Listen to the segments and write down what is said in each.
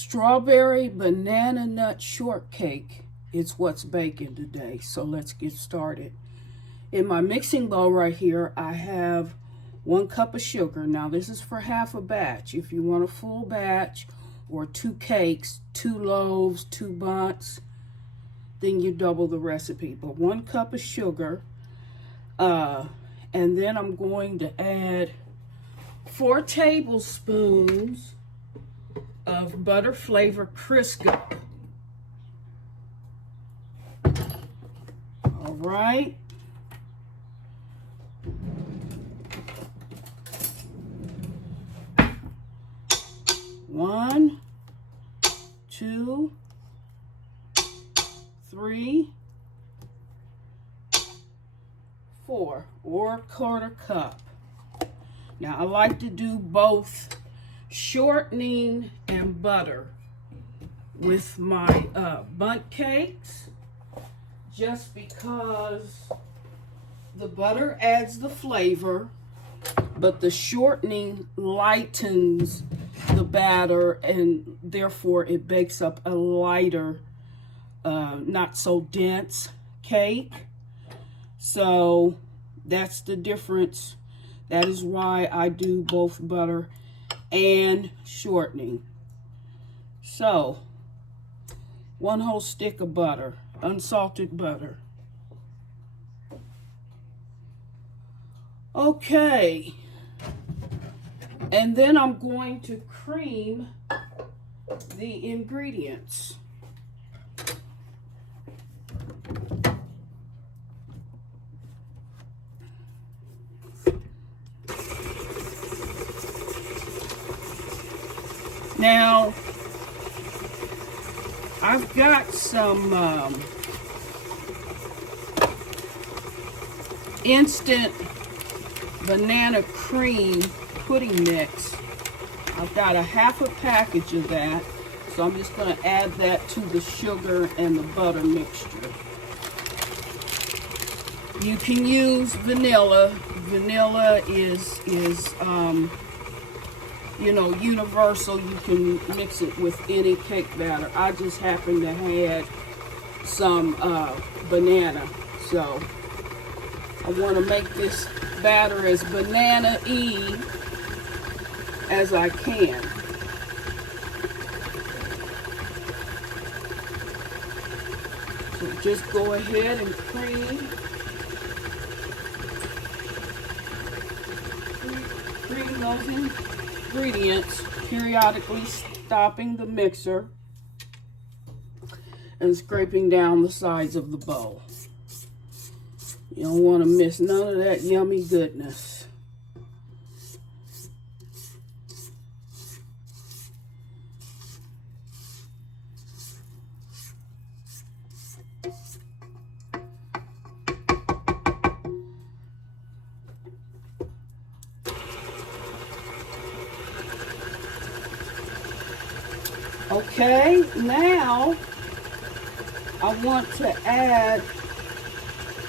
Strawberry Banana Nut Shortcake is what's baking today. So let's get started. In my mixing bowl right here, I have 1 cup of sugar. Now this is for half a batch. If you want a full batch or 2 cakes, 2 loaves, 2 buns, then you double the recipe. But 1 cup of sugar. And then I'm going to add 4 tablespoons of butter flavor Crisco. All right. One, 2, 3, 4, or 1/4 cup. Now I like to do both shortening and butter with my bundt cakes, just because the butter adds the flavor, but the shortening lightens the batter, and therefore it bakes up a lighter, not so dense cake. So that's the difference. That is why I do both butter and shortening. So 1 whole stick of butter, unsalted butter. Okay, and then I'm going to cream the ingredients. Now, I've got some instant banana cream pudding mix. I've got a half a package of that, so I'm just going to add that to the sugar and the butter mixture. You can use vanilla. Vanilla is you know, universal. You can mix it with any cake batter. I just happen to have some banana, so I want to make this batter as banana-y as I can. So just go ahead and cream those ingredients, periodically stopping the mixer and scraping down the sides of the bowl. You don't want to miss none of that yummy goodness. Okay, now I want to add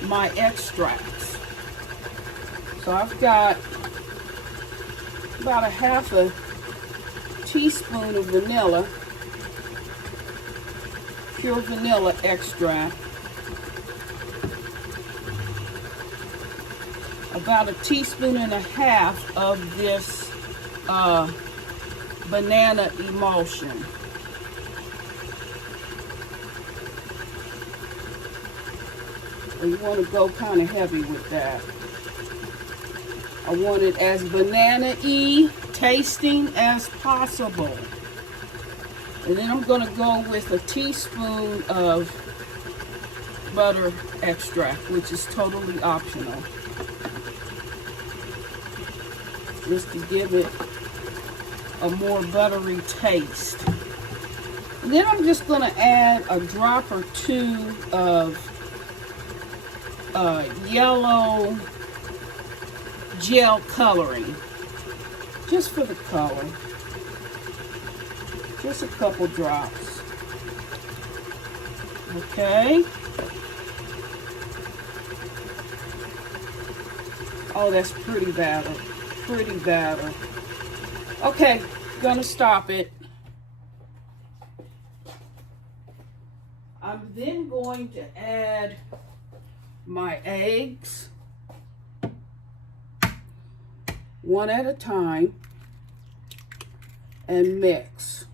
my extracts. So I've got about a half a teaspoon of vanilla, pure vanilla extract, about a teaspoon and a half of this banana emulsion. You want to go kind of heavy with that. I want it as banana-y tasting as possible. And then I'm going to go with a teaspoon of butter extract, which is totally optional, just to give it a more buttery taste. And then I'm just going to add a drop or 2 of yellow gel coloring, just for the color, just a couple drops. Okay. Oh, that's pretty batter. Pretty batter. Okay, gonna stop it. then going to add my eggs one at a time and mix.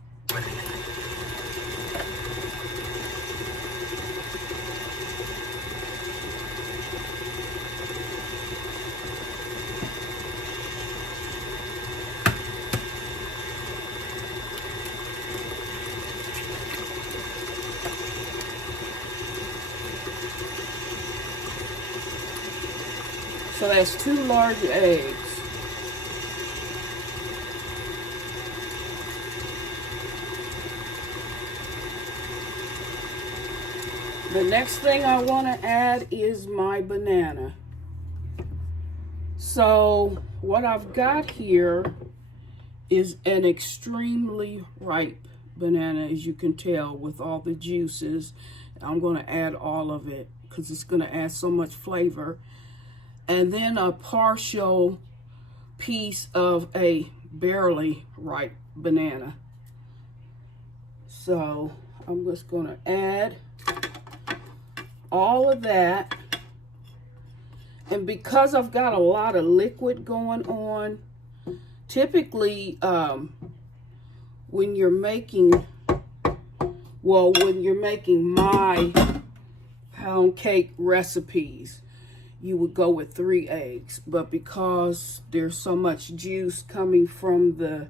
So that's 2 large eggs. The next thing I want to add is my banana. So what I've got here is an extremely ripe banana, as you can tell, with all the juices. I'm going to add all of it because it's going to add so much flavor. And then a partial piece of a barely ripe banana. So I'm just going to add all of that. And because I've got a lot of liquid going on, typically when you're making my pound cake recipes, you would go with 3 eggs, but because there's so much juice coming from the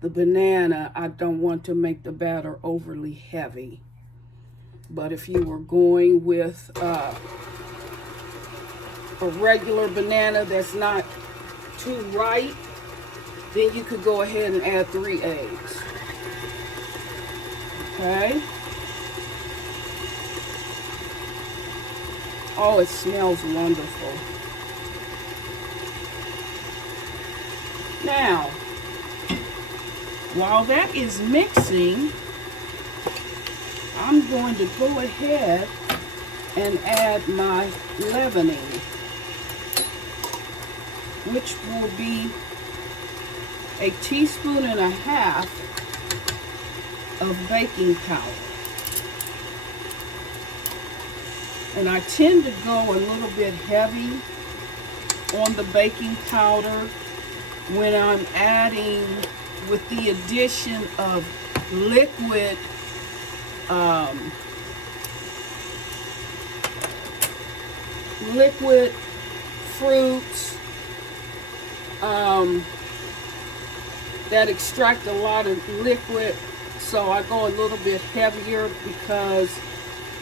banana, I don't want to make the batter overly heavy. But if you were going with a regular banana that's not too ripe, then you could go ahead and add 3 eggs. Okay. Oh, it smells wonderful. Now, while that is mixing, I'm going to go ahead and add my leavening, which will be 1.5 teaspoons of baking powder. And I tend to go a little bit heavy on the baking powder when I'm adding, with the addition of liquid fruits that extract a lot of liquid. So I go a little bit heavier because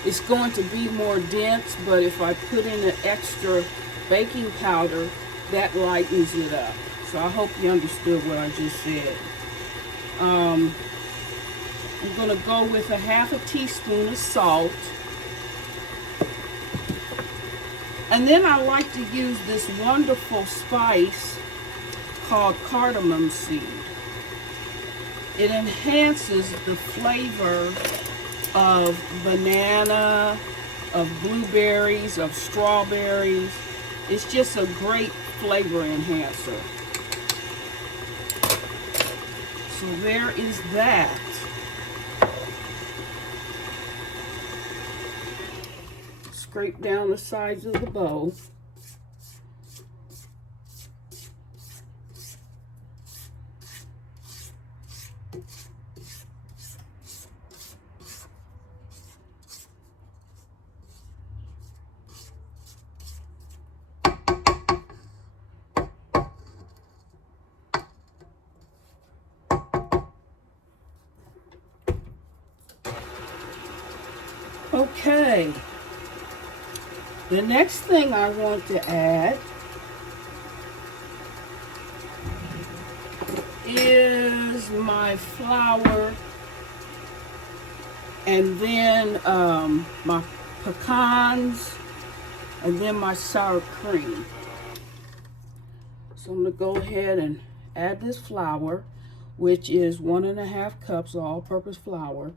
it's going to be more dense, but if I put in an extra baking powder, that lightens it up. So I hope you understood what I just said. I'm going to go with 1/2 teaspoon of salt. And then I like to use this wonderful spice called cardamom seed. It enhances the flavor of banana, of blueberries, of strawberries. It's just a great flavor enhancer. So there is that. Scrape down the sides of the bowl. Okay, the next thing I want to add is my flour, and then my pecans, and then my sour cream. So I'm going to go ahead and add this flour, which is 1.5 cups all-purpose flour.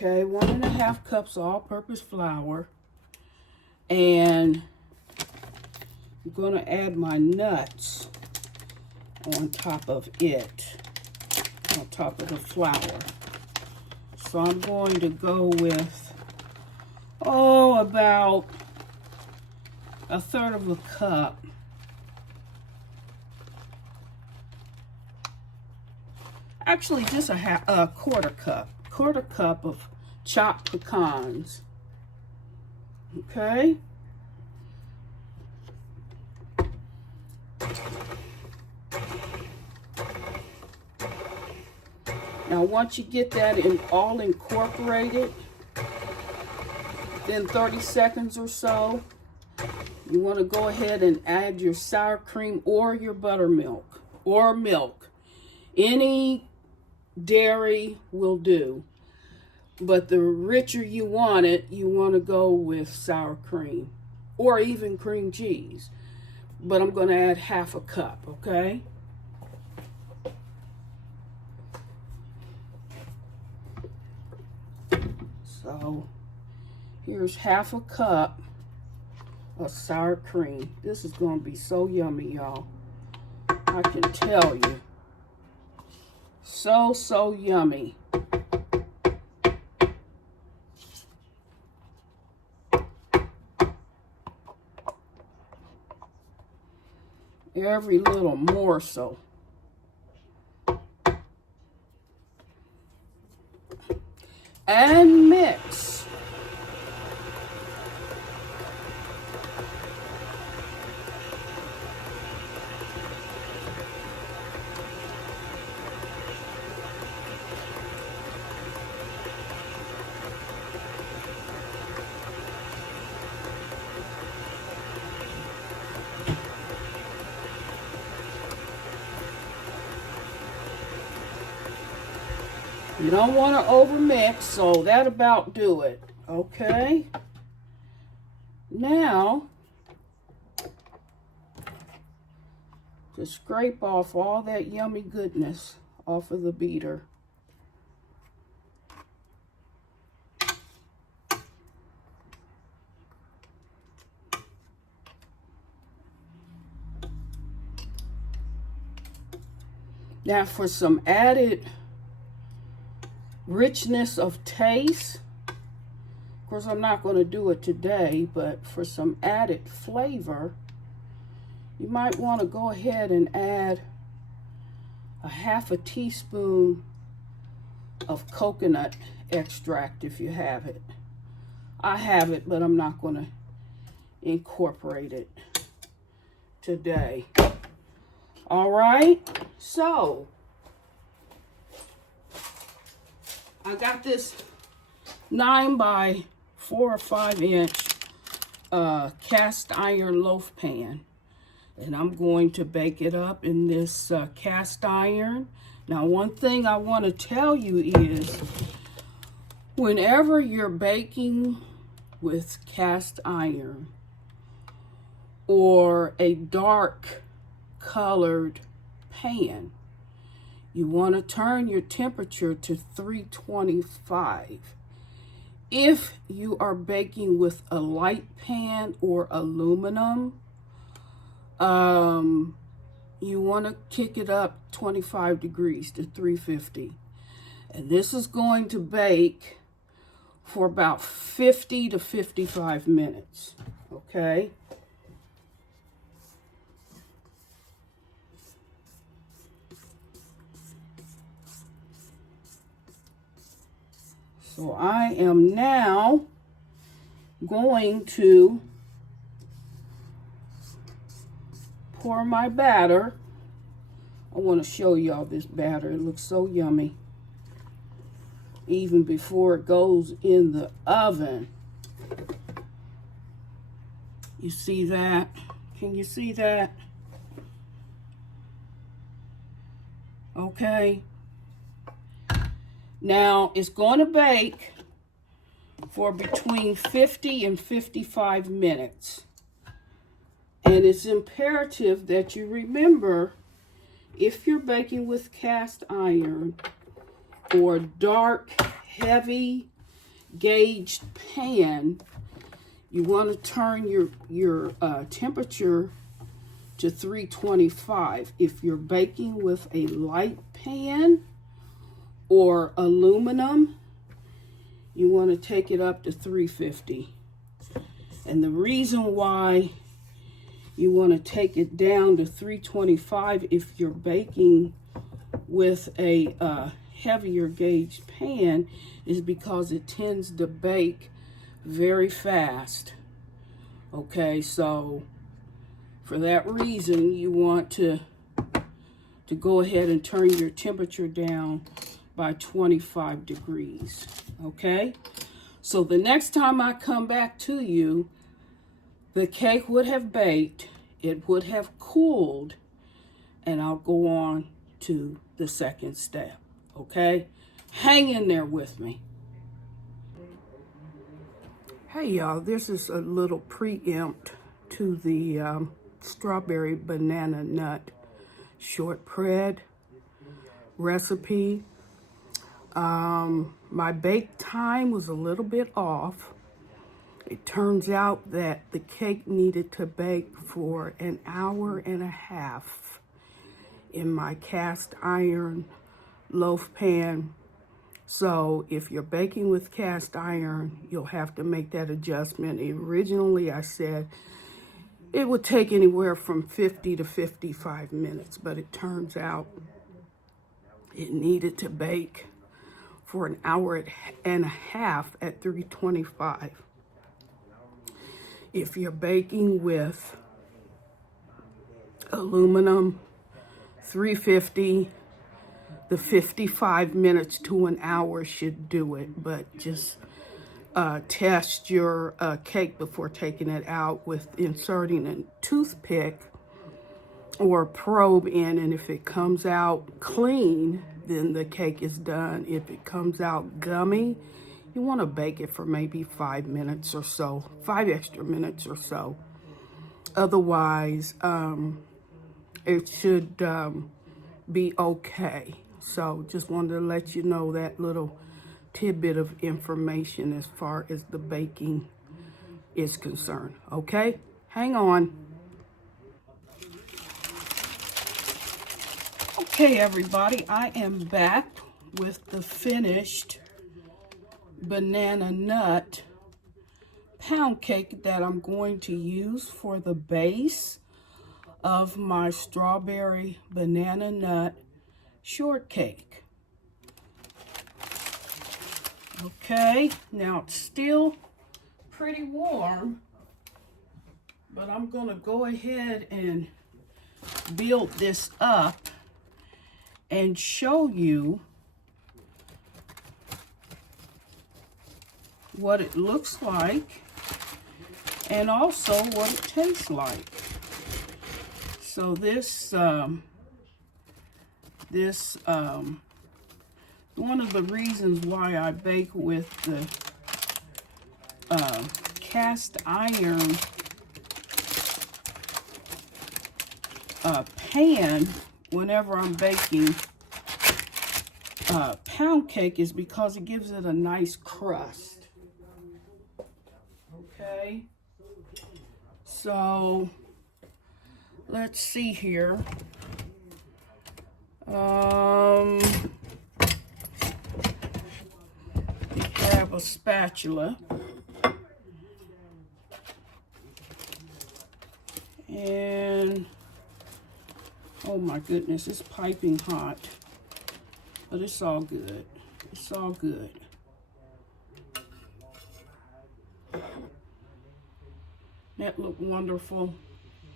Okay, 1.5 cups all-purpose flour. And I'm going to add my nuts on top of it, on top of the flour. So I'm going to go with, about 1/3 of a cup. Actually, just a quarter cup of chopped pecans. Okay. Now, once you get that all incorporated, then 30 seconds or so, you want to go ahead and add your sour cream or your buttermilk or milk. Any dairy will do. But the richer you want it, you want to go with sour cream or even cream cheese. But I'm going to add 1/2 cup, okay? So here's 1/2 cup of sour cream. This is going to be so yummy, y'all. I can tell you. So yummy. Every little morsel. And mix. You don't want to overmix, so that about do it. Okay. Now, to scrape off all that yummy goodness off of the beater. Now, for some added richness of taste, of course I'm not going to do it today, but for some added flavor, you might want to go ahead and add a 1/2 teaspoon of coconut extract if you have it. I have it, but I'm not going to incorporate it today. All right, so I got this 9 by 4 or 5 inch cast iron loaf pan, and I'm going to bake it up in this cast iron. Now, one thing I want to tell you is whenever you're baking with cast iron or a dark colored pan, you want to turn your temperature to 325. If you are baking with a light pan or aluminum, you want to kick it up 25 degrees to 350. And this is going to bake for about 50 to 55 minutes, okay? So I am now going to pour my batter. I want to show y'all this batter. It looks so yummy. Even before it goes in the oven. You see that? Can you see that? Okay. Now, it's going to bake for between 50 and 55 minutes. And it's imperative that you remember, if you're baking with cast iron or dark, heavy gauged pan, You want to turn your temperature to 325. If you're baking with a light pan or aluminum, you want to take it up to 350. And the reason why you want to take it down to 325 if you're baking with a heavier gauge pan is because it tends to bake very fast. Okay, so for that reason, you want to go ahead and turn your temperature down by 25 degrees. Okay, so the next time I come back to you, the cake would have baked, it would have cooled, and I'll go on to the second step. Okay, hang in there with me. Hey y'all, this is a little preempt to the Strawberry Banana Nut Shortbread recipe. My bake time was a little bit off. It turns out that the cake needed to bake for an hour and a half in my cast iron loaf pan. So if you're baking with cast iron, you'll have to make that adjustment. Originally, I said it would take anywhere from 50 to 55 minutes, but it turns out it needed to bake for an hour and a half at 325. If you're baking with aluminum, 350, the 55 minutes to an hour should do it, but just test your cake before taking it out with inserting a toothpick or probe in, and if it comes out clean, then the cake is done. If it comes out gummy, you want to bake it for maybe 5 minutes or so, 5 extra minutes or so. Otherwise, it should be okay. So just wanted to let you know that little tidbit of information as far as the baking is concerned. Okay, hang on. Okay, everybody, I am back with the finished banana nut pound cake that I'm going to use for the base of my strawberry banana nut shortcake. Okay, now it's still pretty warm, but I'm going to go ahead and build this up and show you what it looks like and also what it tastes like. So one of the reasons why I bake with the cast iron pan whenever I'm baking pound cake is because it gives it a nice crust. Okay, so let's see here. You have a spatula, and oh my goodness, it's piping hot, but it's all good. It's all good. That looked wonderful.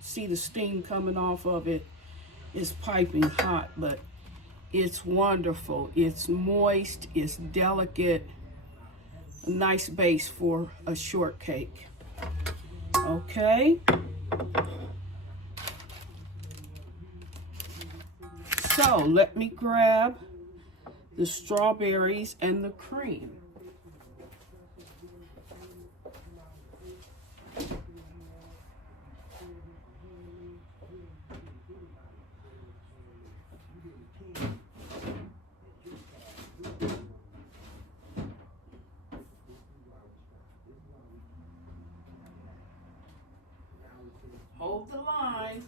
See the steam coming off of it. It's piping hot, but it's wonderful. It's moist, it's delicate. A nice base for a shortcake. Okay. So let me grab the strawberries and the cream. the line.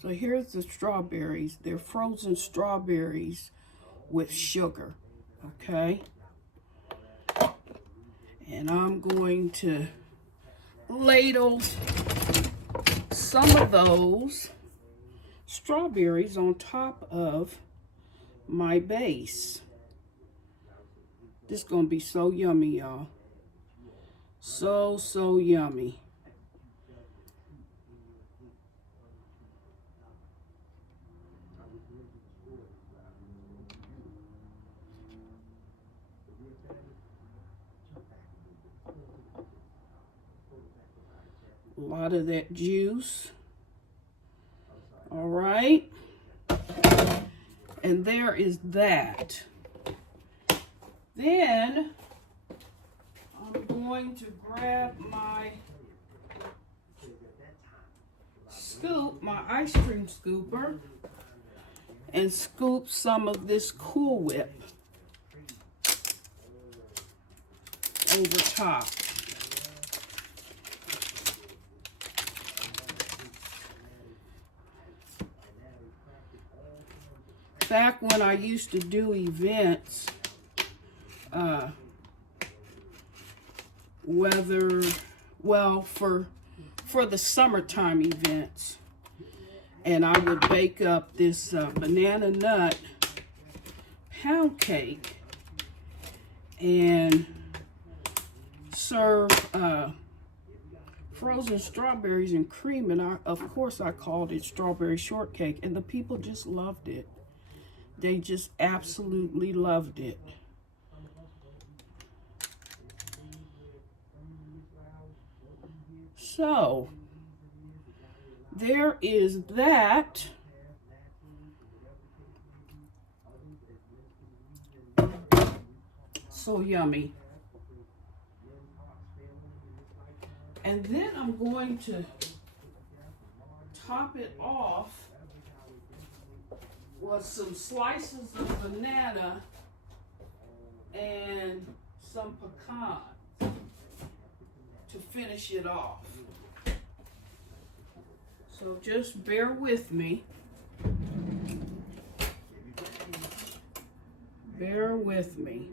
So here's the strawberries. They're frozen strawberries with sugar, okay? And I'm going to ladle some of those strawberries on top of my base. This is going to be so yummy, y'all. So yummy. A lot of that juice. All right. And there is that. Then I'm going to grab my scoop, my ice cream scooper, and scoop some of this Cool Whip over top. Back when I used to do events, for the summertime events, and I would bake up this banana nut pound cake and serve frozen strawberries and cream, and of course I called it strawberry shortcake, and the people just loved it. They just absolutely loved it. So, there is that. So yummy. And then I'm going to top it off with some slices of banana and some pecans to finish it off. So just bear with me. Bear with me.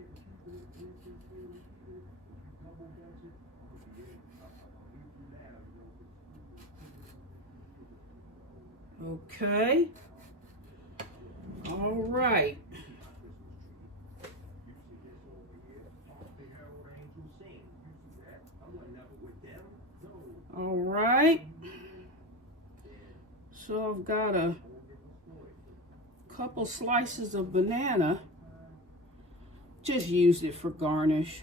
Okay. All right. All right. So I've got a couple slices of banana. Just used it for garnish.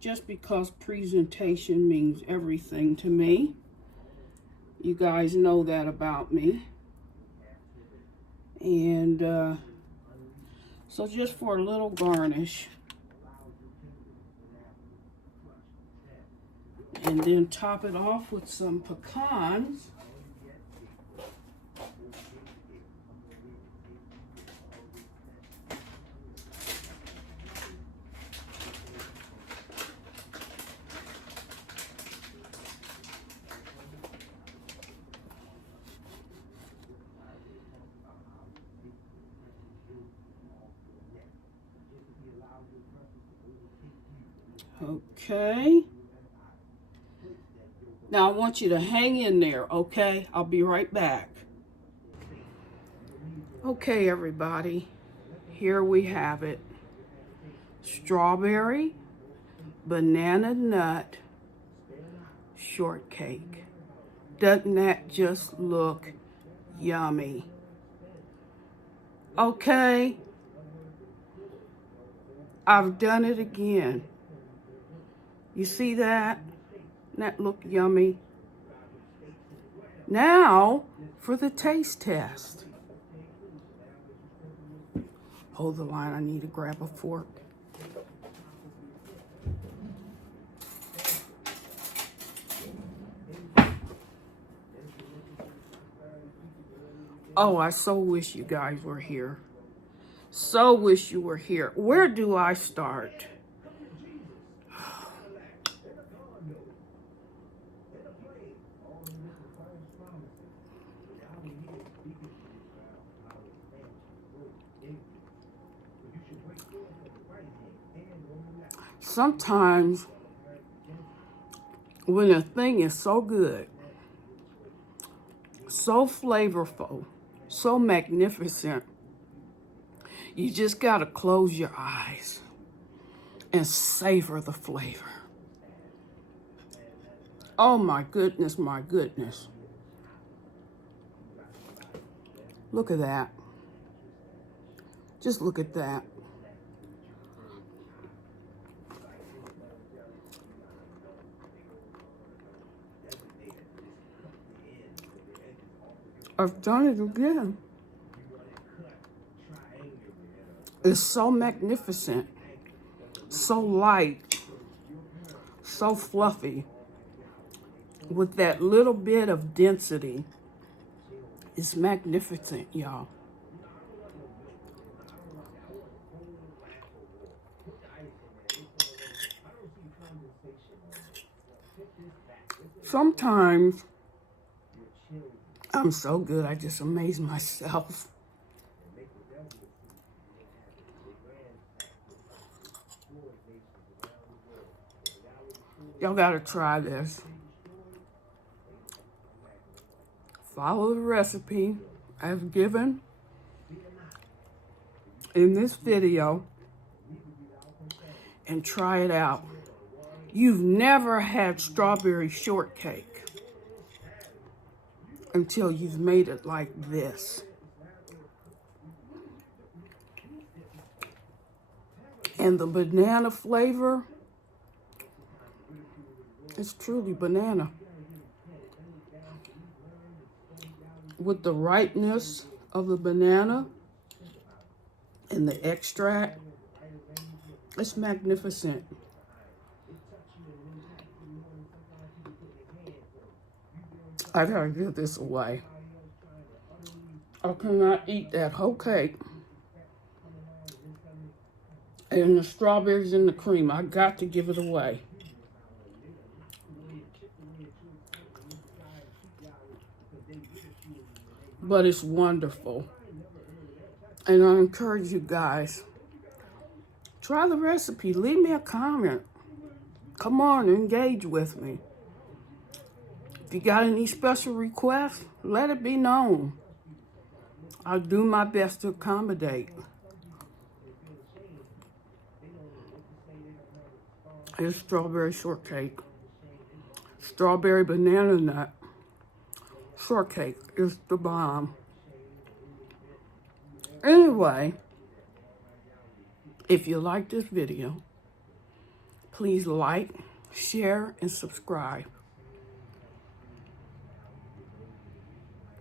Just because presentation means everything to me. You guys know that about me. And so just for a little garnish. And then top it off with some pecans. Okay. Now I want you to hang in there, okay? I'll be right back. Okay, everybody. Here we have it. Strawberry Banana Nut Shortcake. Doesn't that just look yummy? Okay. I've done it again. You see that? That look yummy. Now for the taste test. Hold the line, I need to grab a fork. Oh, I so wish you guys were here. So wish you were here. Where do I start? Sometimes when a thing is so good, so flavorful, so magnificent, you just gotta close your eyes and savor the flavor. Oh my goodness, my goodness. Look at that. Just look at that. I've done it again. It's so magnificent, so light, so fluffy, with that little bit of density. It's magnificent, y'all. Sometimes I'm so good, I just amaze myself. Y'all gotta try this. Follow the recipe I've given in this video and try it out. You've never had strawberry shortcake until you've made it like this. And the banana flavor, it's truly banana. With the ripeness of the banana and the extract, it's magnificent. I gotta give this away. I cannot eat that whole cake. And the strawberries and the cream, I got to give it away. But it's wonderful. And I encourage you guys, try the recipe. Leave me a comment. Come on, engage with me. If you got any special requests, let it be known. I'll do my best to accommodate. It's strawberry shortcake. Strawberry banana nut shortcake is the bomb. Anyway, if you like this video, please like, share, and subscribe.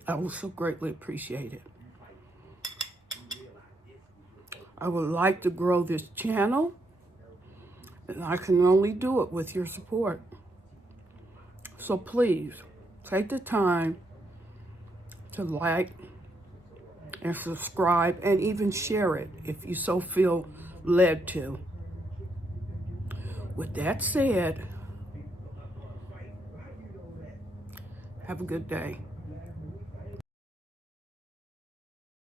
I would so greatly appreciate it. I would like to grow this channel, and I can only do it with your support. So please, take the time to like and subscribe and even share it if you so feel led to. With that said, have a good day.